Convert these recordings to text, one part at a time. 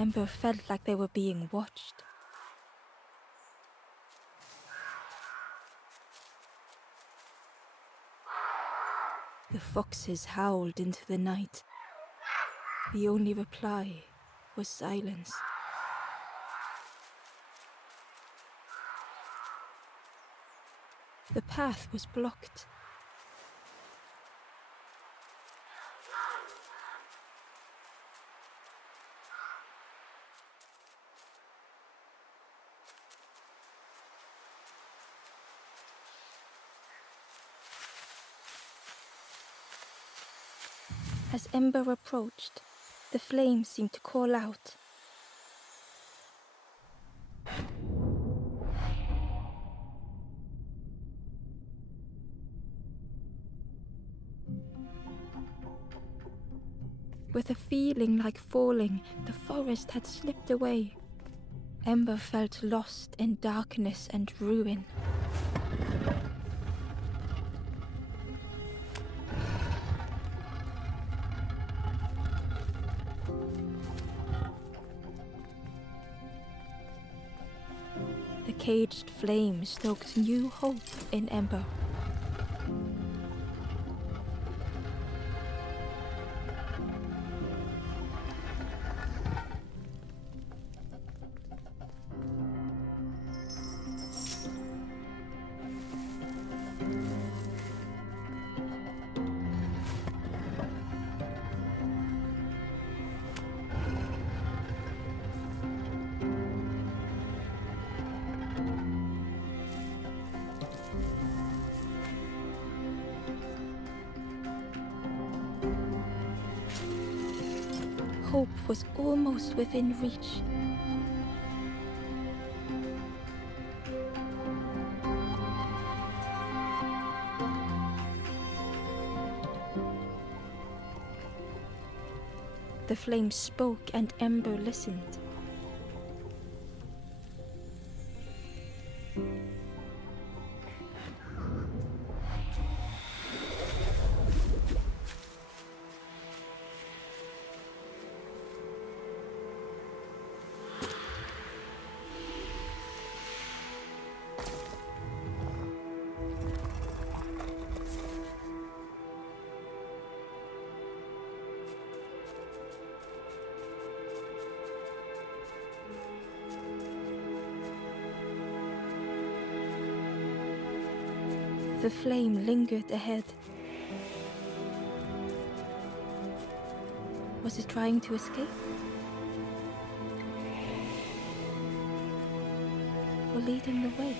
Ember felt like they were being watched. The foxes howled into the night. The only reply was silence. The path was blocked. As Ember approached, the flame seemed to call out. With a feeling like falling, the forest had slipped away. Ember felt lost in darkness and ruin. The caged flame stoked new hope in Ember. Hope was almost within reach. The flame spoke and Ember listened. The flame lingered ahead. Was it trying to escape? Or leading the way?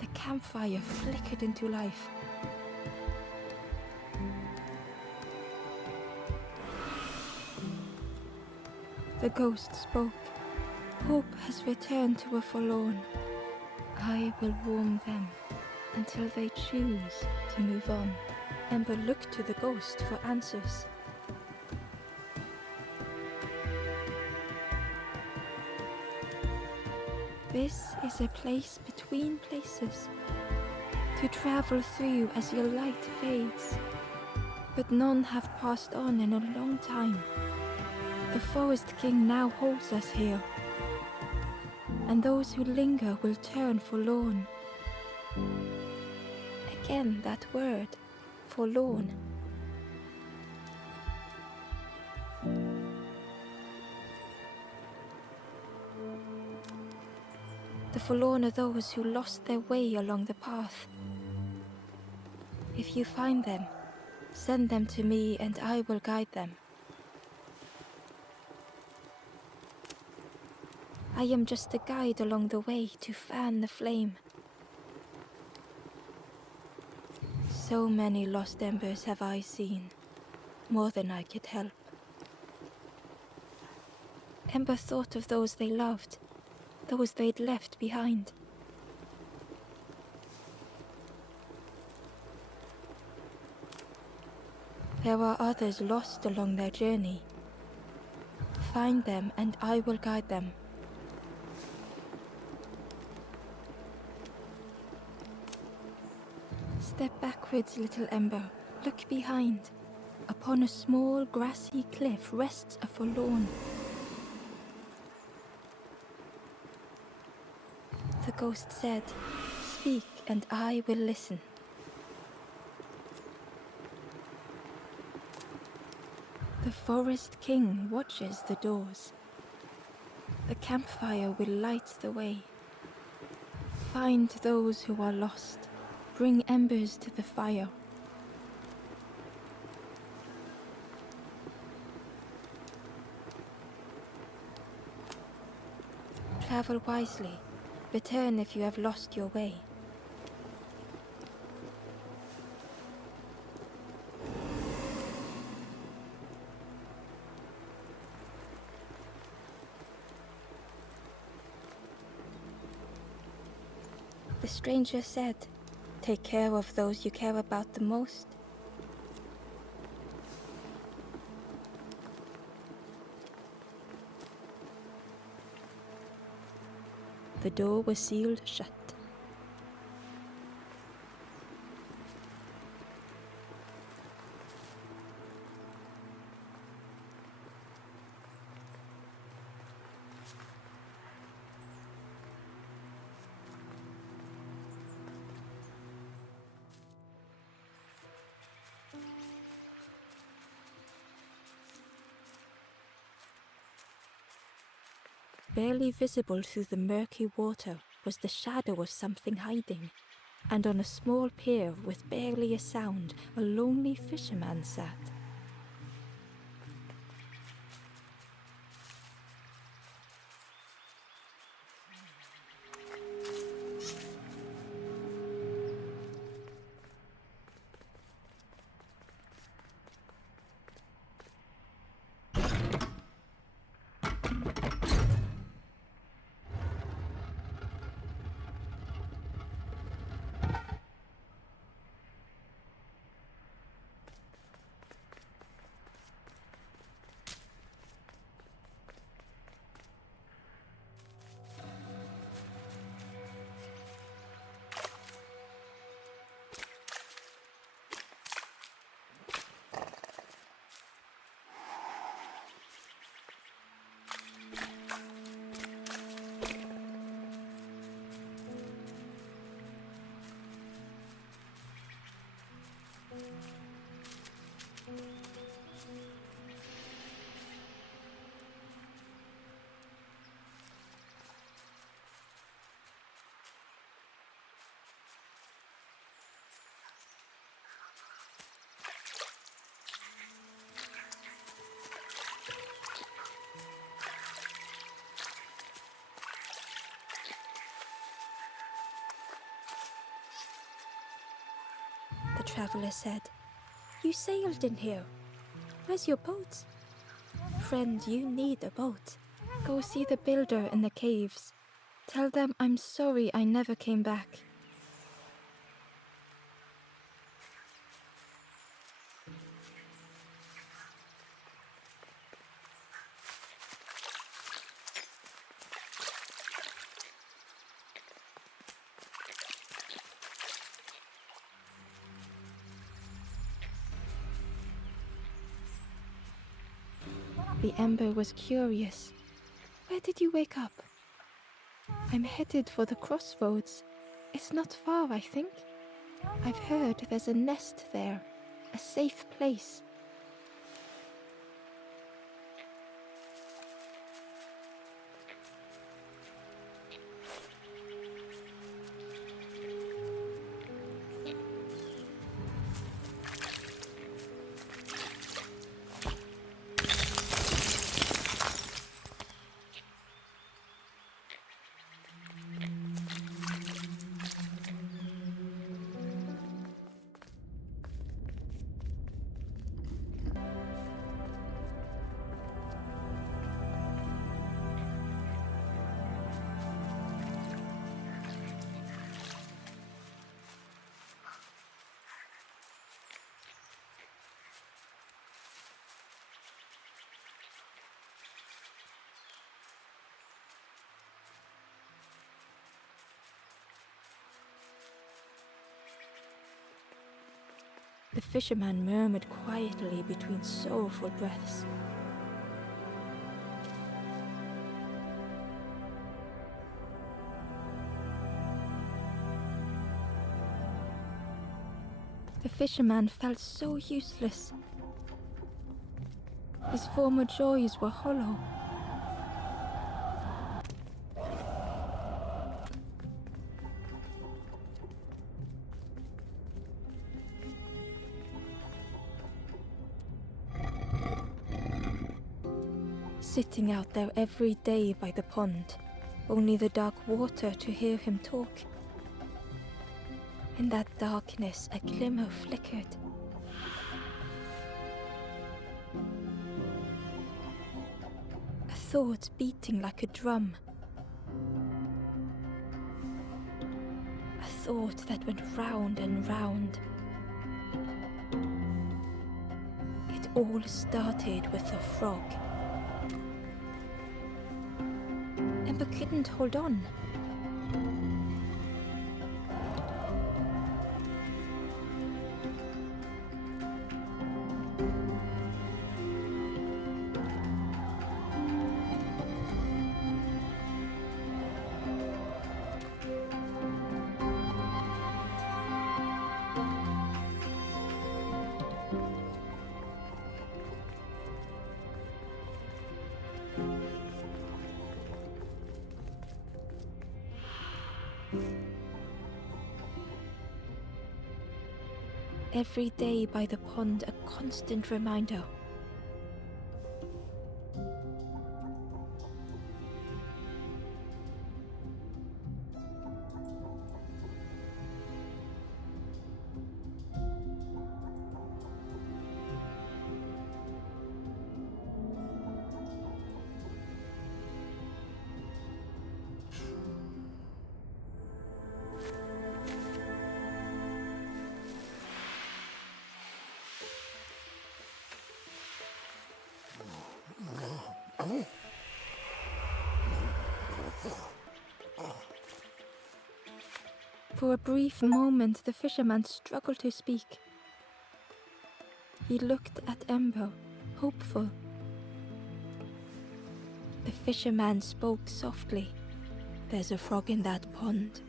The campfire flickered into life. The ghost spoke. Hope has returned to a forlorn. I will warm them until they choose to move on. Ember looked to the ghost for answers. This is a place between places, to travel through as your light fades. But none have passed on in a long time. The Forest King now holds us here, and those who linger will turn forlorn. Again that word, forlorn. The forlorn are those who lost their way along the path. If you find them, send them to me and I will guide them. I am just a guide along the way to fan the flame. So many lost embers have I seen, more than I could help. Ember thought of those they loved, those they'd left behind. There are others lost along their journey. Find them and I will guide them. Step backwards, little Ember. Look behind. Upon a small grassy cliff rests a forlorn. The ghost said, "Speak and I will listen." The forest king watches the doors. The campfire will light the way. Find those who are lost. Bring embers to the fire. Travel wisely. Return if you have lost your way. The stranger said, "Take care of those you care about the most." The door was sealed shut. Barely visible through the murky water was the shadow of something hiding, and on a small pier with barely a sound, a lonely fisherman sat. The traveler said, "You sailed in here. Where's your boat?" "Friend, you need a boat. Go see the builder in the caves. Tell them I'm sorry I never came back." The Ember was curious. "Where did you wake up?" "I'm headed for the crossroads. It's not far, I think. I've heard there's a nest there, a safe place." The fisherman murmured quietly between sorrowful breaths. The fisherman felt so useless. His former joys were hollow. Sitting out there every day by the pond, only the dark water to hear him talk. In that darkness, a glimmer flickered. A thought beating like a drum. A thought that went round and round. It all started with a frog. Ember couldn't hold on. Every day by the pond, a constant reminder. For a brief moment, the fisherman struggled to speak. He looked at Ember, hopeful. The fisherman spoke softly. There's a frog in that pond.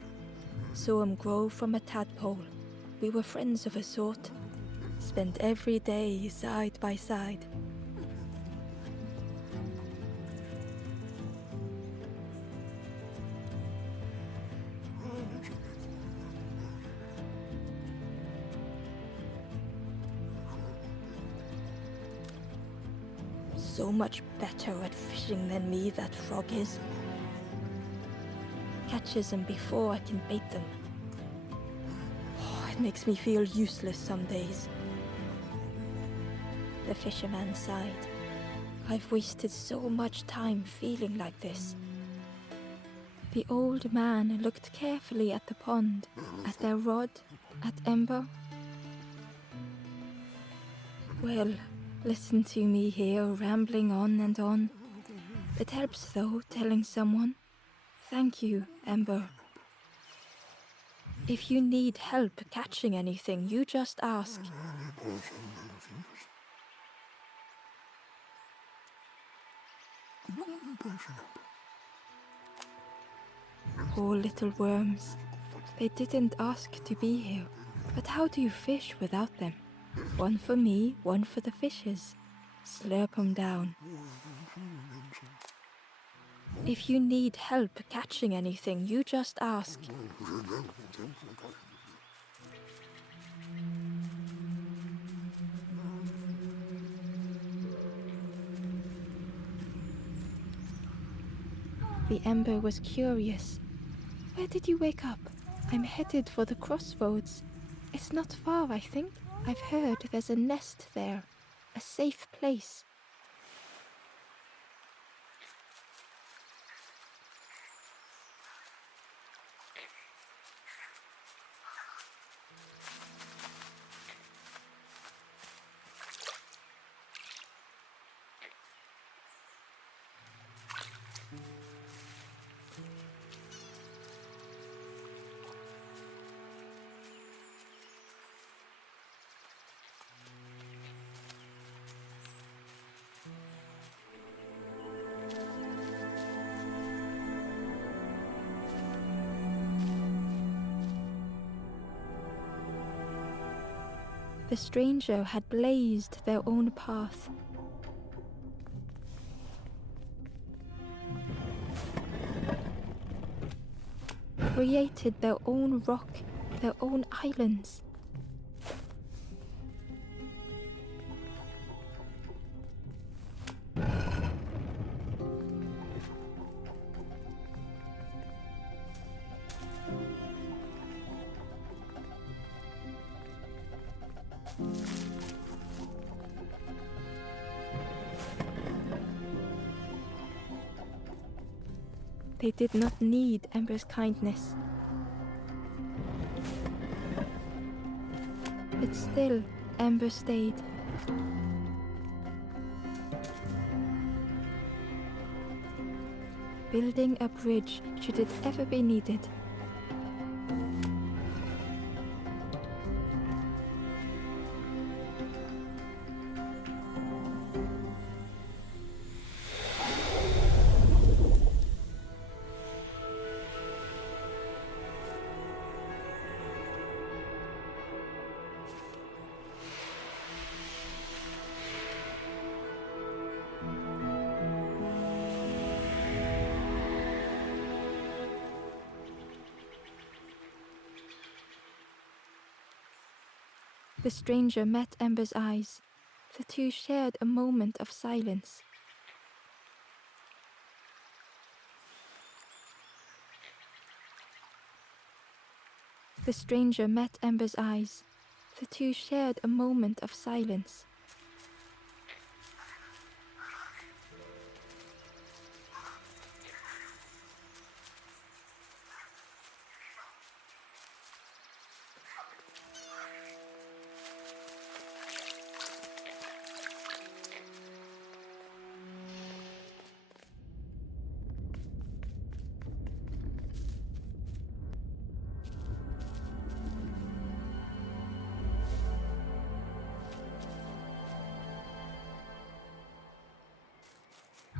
Saw him grow from a tadpole. We were friends of a sort. Spent every day side by side. So much better at fishing than me, that frog is. Catches them before I can bait them. Oh, it makes me feel useless some days. The fisherman sighed. I've wasted so much time feeling like this. The old man looked carefully at the pond, at their rod, at Ember. Well, listen to me here, rambling on and on. It helps, though, telling someone. Thank you, Ember. If you need help catching anything, you just ask. Poor little worms. They didn't ask to be here. But how do you fish without them? One for me, one for the fishes. Slurp 'em down. If you need help catching anything, you just ask. The Ember was curious. Where did you wake up? I'm headed for the crossroads. It's not far, I think. I've heard there's a nest there. A safe place. The stranger had blazed their own path. Created their own rock, their own islands. They did not need Ember's kindness. But still, Ember stayed. Building a bridge should it ever be needed. The stranger met Ember's eyes. The two shared a moment of silence. The stranger met Ember's eyes. The two shared a moment of silence.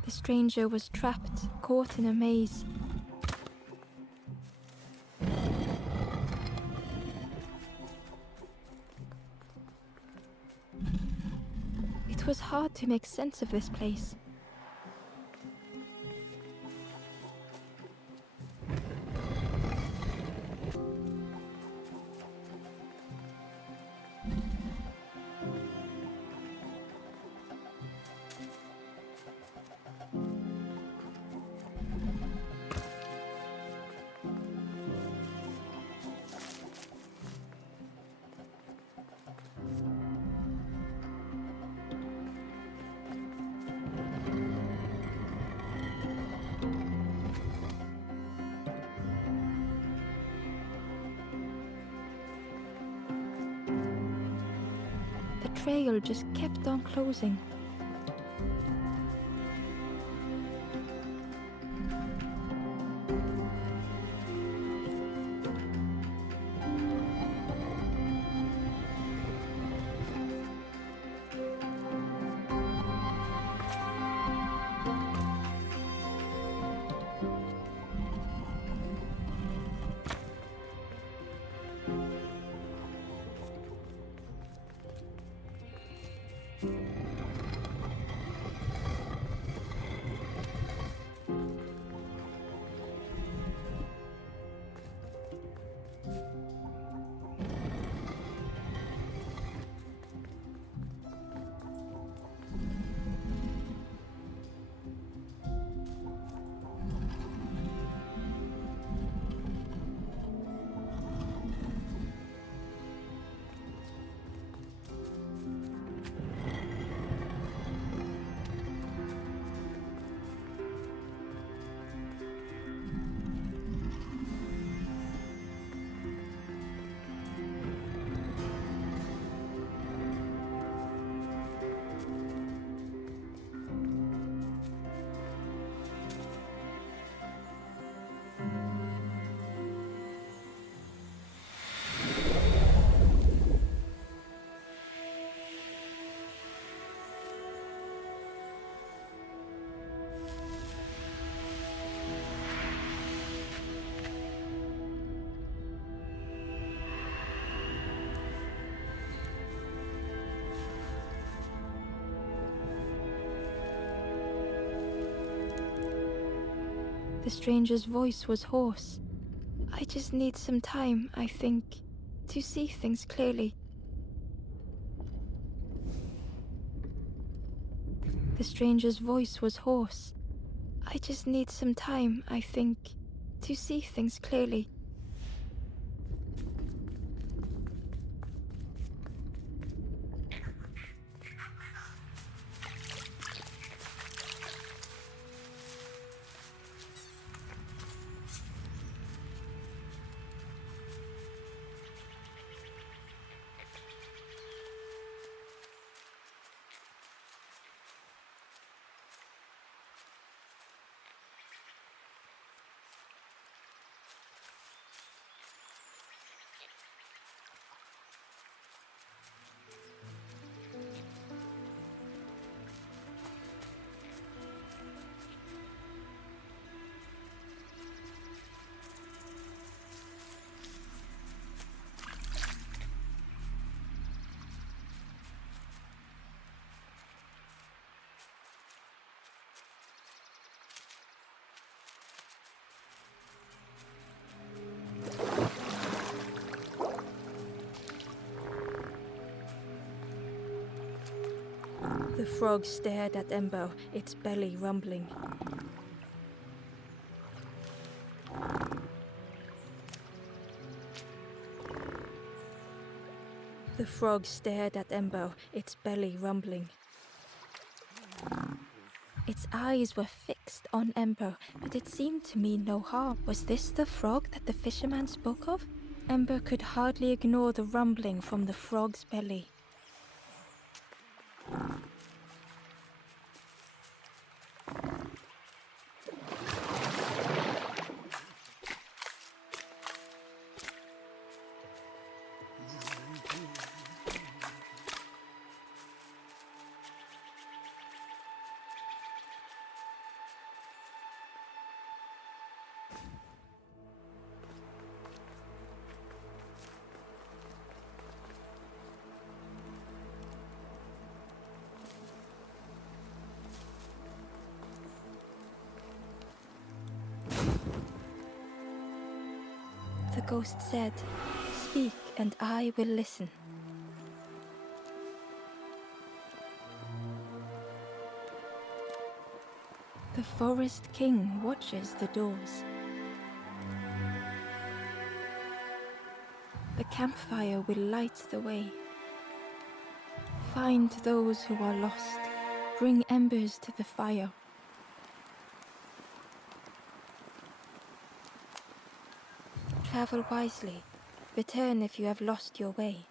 The stranger was trapped, caught in a maze. It was hard to make sense of this place. The trail just kept on closing. The stranger's voice was hoarse. I just need some time, I think, to see things clearly. The stranger's voice was hoarse. I just need some time, I think, to see things clearly. The frog stared at Ember, its belly rumbling. The frog stared at Ember, its belly rumbling. Its eyes were fixed on Ember, but it seemed to mean no harm. Was this the frog that the fisherman spoke of? Ember could hardly ignore the rumbling from the frog's belly. The ghost said, "Speak, and I will listen." The forest king watches the doors. The campfire will light the way. Find those who are lost. Bring embers to the fire. Travel wisely. Return if you have lost your way.